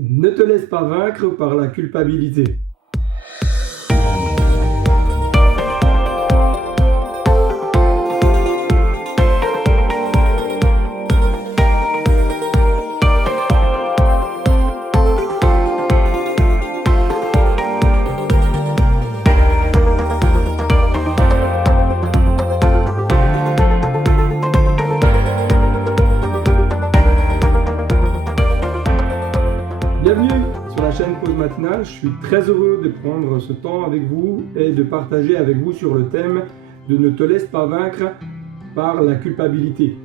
Ne te laisse pas vaincre par la culpabilité. Bienvenue sur la chaîne Pause Matinale, je suis très heureux de prendre ce temps avec vous et de partager avec vous sur le thème de ne te laisse pas vaincre par la culpabilité.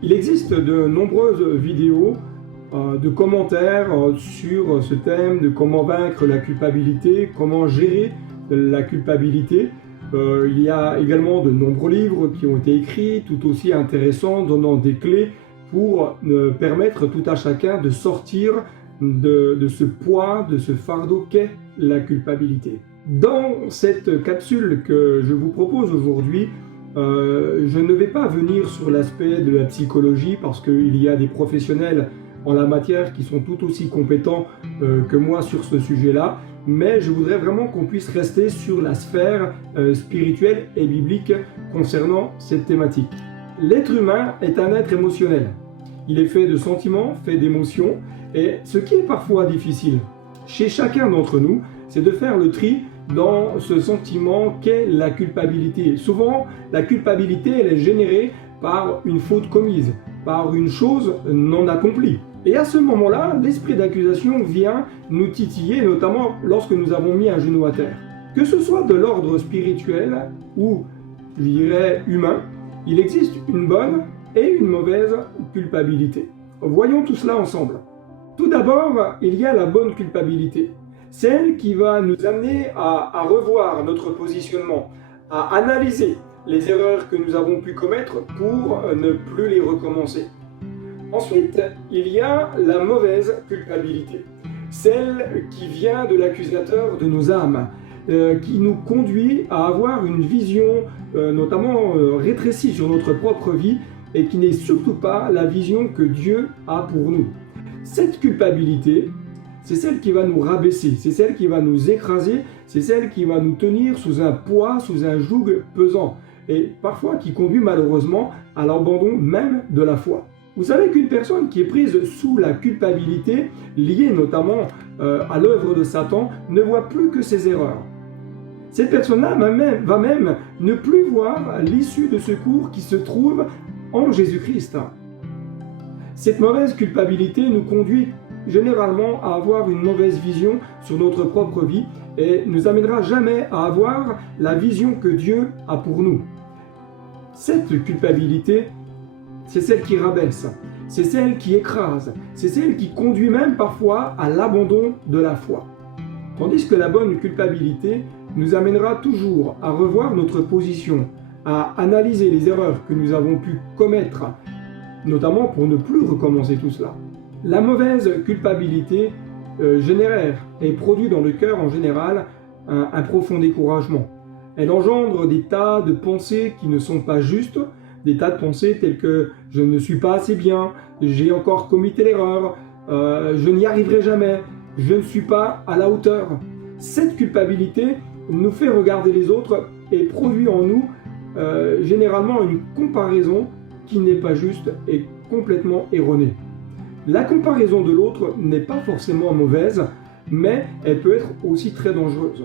Il existe de nombreuses vidéos de commentaires sur ce thème de comment vaincre la culpabilité, comment gérer la culpabilité. Il y a également de nombreux livres qui ont été écrits, tout aussi intéressants, donnant des clés pour permettre tout à chacun de sortir de ce poids, de ce fardeau qu'est la culpabilité. Dans cette capsule que je vous propose aujourd'hui, je ne vais pas venir sur l'aspect de la psychologie parce qu'il y a des professionnels en la matière qui sont tout aussi compétents que moi sur ce sujet-là, mais je voudrais vraiment qu'on puisse rester sur la sphère spirituelle et biblique concernant cette thématique. L'être humain est un être émotionnel. Il est fait de sentiments, fait d'émotions, et ce qui est parfois difficile chez chacun d'entre nous, c'est de faire le tri dans ce sentiment qu'est la culpabilité. Souvent, la culpabilité, elle est générée par une faute commise, par une chose non accomplie. Et à ce moment-là, l'esprit d'accusation vient nous titiller, notamment lorsque nous avons mis un genou à terre. Que ce soit de l'ordre spirituel ou, je dirais, humain, il existe une bonne et une mauvaise culpabilité. Voyons tout cela ensemble. Tout d'abord, il y a la bonne culpabilité, celle qui va nous amener à revoir notre positionnement, à analyser les erreurs que nous avons pu commettre pour ne plus les recommencer. Ensuite, il y a la mauvaise culpabilité, celle qui vient de l'accusateur de nos âmes, qui nous conduit à avoir une vision notamment rétrécie sur notre propre vie et qui n'est surtout pas la vision que Dieu a pour nous. Cette culpabilité, c'est celle qui va nous rabaisser, c'est celle qui va nous écraser, c'est celle qui va nous tenir sous un poids, sous un joug pesant, et parfois qui conduit malheureusement à l'abandon même de la foi. Vous savez qu'une personne qui est prise sous la culpabilité, liée notamment à l'œuvre de Satan, ne voit plus que ses erreurs. Cette personne-là va même ne plus voir l'issue de secours qui se trouve en Jésus-Christ. Cette mauvaise culpabilité nous conduit généralement à avoir une mauvaise vision sur notre propre vie et nous amènera jamais à avoir la vision que Dieu a pour nous. Cette culpabilité, c'est celle qui rabaisse, c'est celle qui écrase, c'est celle qui conduit même parfois à l'abandon de la foi. Tandis que la bonne culpabilité nous amènera toujours à revoir notre position, à analyser les erreurs que nous avons pu commettre, notamment pour ne plus recommencer tout cela. La mauvaise culpabilité génère et produit dans le cœur en général un profond découragement. Elle engendre des tas de pensées qui ne sont pas justes, des tas de pensées telles que « je ne suis pas assez bien »,« j'ai encore commis telle erreur »,« je n'y arriverai jamais »,« je ne suis pas à la hauteur ». Cette culpabilité nous fait regarder les autres et produit en nous généralement une comparaison qui n'est pas juste et complètement erronée. La comparaison de l'autre n'est pas forcément mauvaise, mais elle peut être aussi très dangereuse.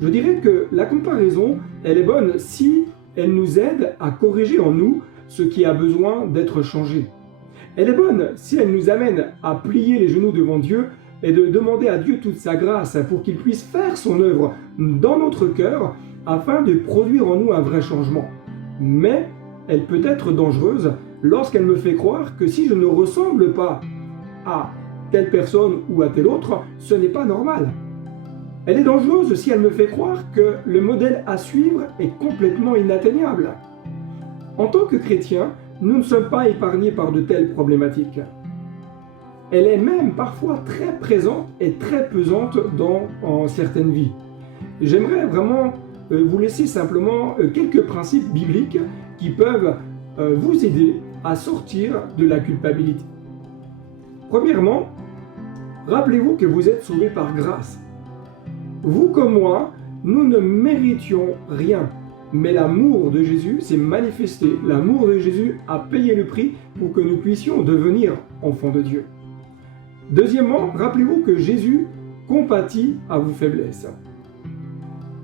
Je dirais que la comparaison, elle est bonne si elle nous aide à corriger en nous ce qui a besoin d'être changé. Elle est bonne si elle nous amène à plier les genoux devant Dieu et de demander à Dieu toute sa grâce pour qu'il puisse faire son œuvre dans notre cœur afin de produire en nous un vrai changement. Mais elle peut être dangereuse lorsqu'elle me fait croire que si je ne ressemble pas à telle personne ou à telle autre, ce n'est pas normal. Elle est dangereuse si elle me fait croire que le modèle à suivre est complètement inatteignable. En tant que chrétiens, nous ne sommes pas épargnés par de telles problématiques. Elle est même parfois très présente et très pesante dans certaines vies. J'aimerais vraiment vous laisser simplement quelques principes bibliques qui peuvent vous aider à sortir de la culpabilité. Premièrement, Rappelez-vous que vous êtes sauvés par grâce. Vous comme moi, nous ne méritions rien. Mais l'amour de Jésus s'est manifesté. L'amour de Jésus a payé le prix pour que nous puissions devenir enfants de Dieu. Deuxièmement, rappelez-vous que Jésus compatit à vos faiblesses.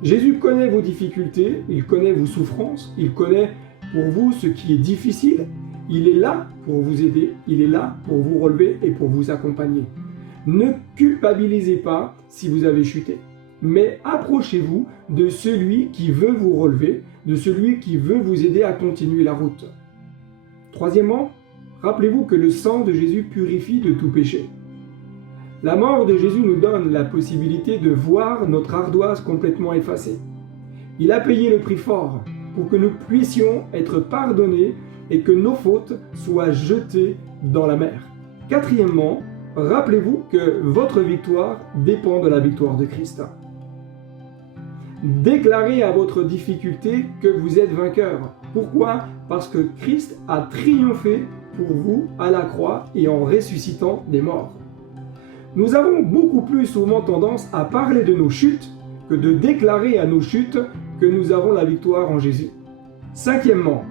Jésus connaît vos difficultés, il connaît vos souffrances, il connaît pour vous ce qui est difficile. Il est là pour vous aider, il est là pour vous relever et pour vous accompagner. Ne culpabilisez pas si vous avez chuté, mais approchez-vous de celui qui veut vous relever, de celui qui veut vous aider à continuer la route. Troisièmement, rappelez-vous que le sang de Jésus purifie de tout péché. La mort de Jésus nous donne la possibilité de voir notre ardoise complètement effacée. Il a payé le prix fort pour que nous puissions être pardonnés et que nos fautes soient jetées dans la mer. Quatrièmement, rappelez-vous que votre victoire dépend de la victoire de Christ. Déclarez à votre difficulté que vous êtes vainqueur. Pourquoi? Parce que Christ a triomphé pour vous à la croix et en ressuscitant des morts. Nous avons beaucoup plus souvent tendance à parler de nos chutes que de déclarer à nos chutes que nous avons la victoire en Jésus. Cinquièmement,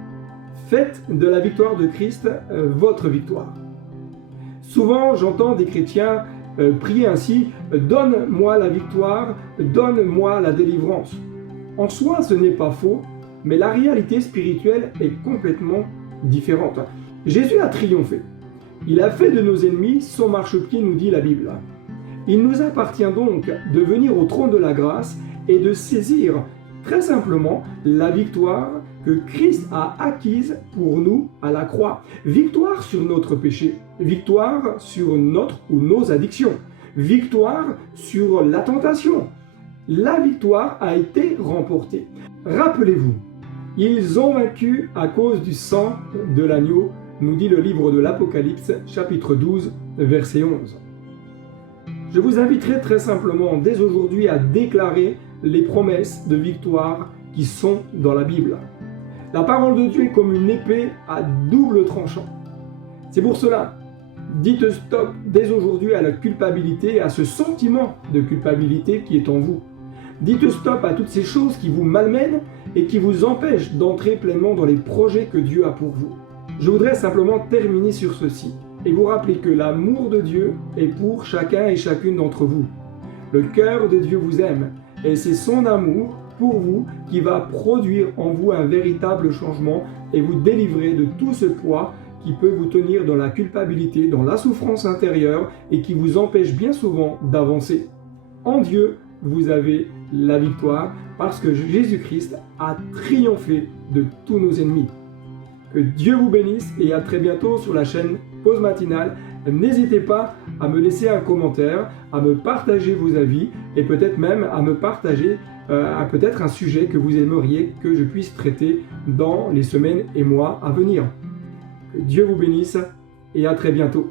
faites de la victoire de Christ votre victoire. Souvent, j'entends des chrétiens prier ainsi « Donne-moi la victoire, donne-moi la délivrance ». En soi, ce n'est pas faux, mais la réalité spirituelle est complètement différente. Jésus a triomphé. Il a fait de nos ennemis son marchepied, nous dit la Bible. Il nous appartient donc de venir au trône de la grâce et de saisir très simplement la victoire que Christ a acquise pour nous à la croix. Victoire sur notre péché, victoire sur notre ou nos addictions, victoire sur la tentation. La victoire a été remportée. Rappelez-vous, ils ont vaincu à cause du sang de l'agneau, nous dit le livre de l'Apocalypse, chapitre 12, verset 11. Je vous inviterai très simplement dès aujourd'hui à déclarer les promesses de victoire qui sont dans la Bible. La parole de Dieu est comme une épée à double tranchant. C'est pour cela, dites stop dès aujourd'hui à la culpabilité, à ce sentiment de culpabilité qui est en vous. Dites stop à toutes ces choses qui vous malmènent et qui vous empêchent d'entrer pleinement dans les projets que Dieu a pour vous. Je voudrais simplement terminer sur ceci et vous rappeler que l'amour de Dieu est pour chacun et chacune d'entre vous. Le cœur de Dieu vous aime et c'est son amour pour vous qui va produire en vous un véritable changement et vous délivrer de tout ce poids qui peut vous tenir dans la culpabilité, dans la souffrance intérieure et qui vous empêche bien souvent d'avancer. En Dieu, vous avez la victoire parce que Jésus-Christ a triomphé de tous nos ennemis. Que Dieu vous bénisse et à très bientôt sur la chaîne Pause Matinale. N'hésitez pas à me laisser un commentaire, à me partager vos avis et peut-être même à me partager peut-être un sujet que vous aimeriez que je puisse traiter dans les semaines et mois à venir. Que Dieu vous bénisse et à très bientôt.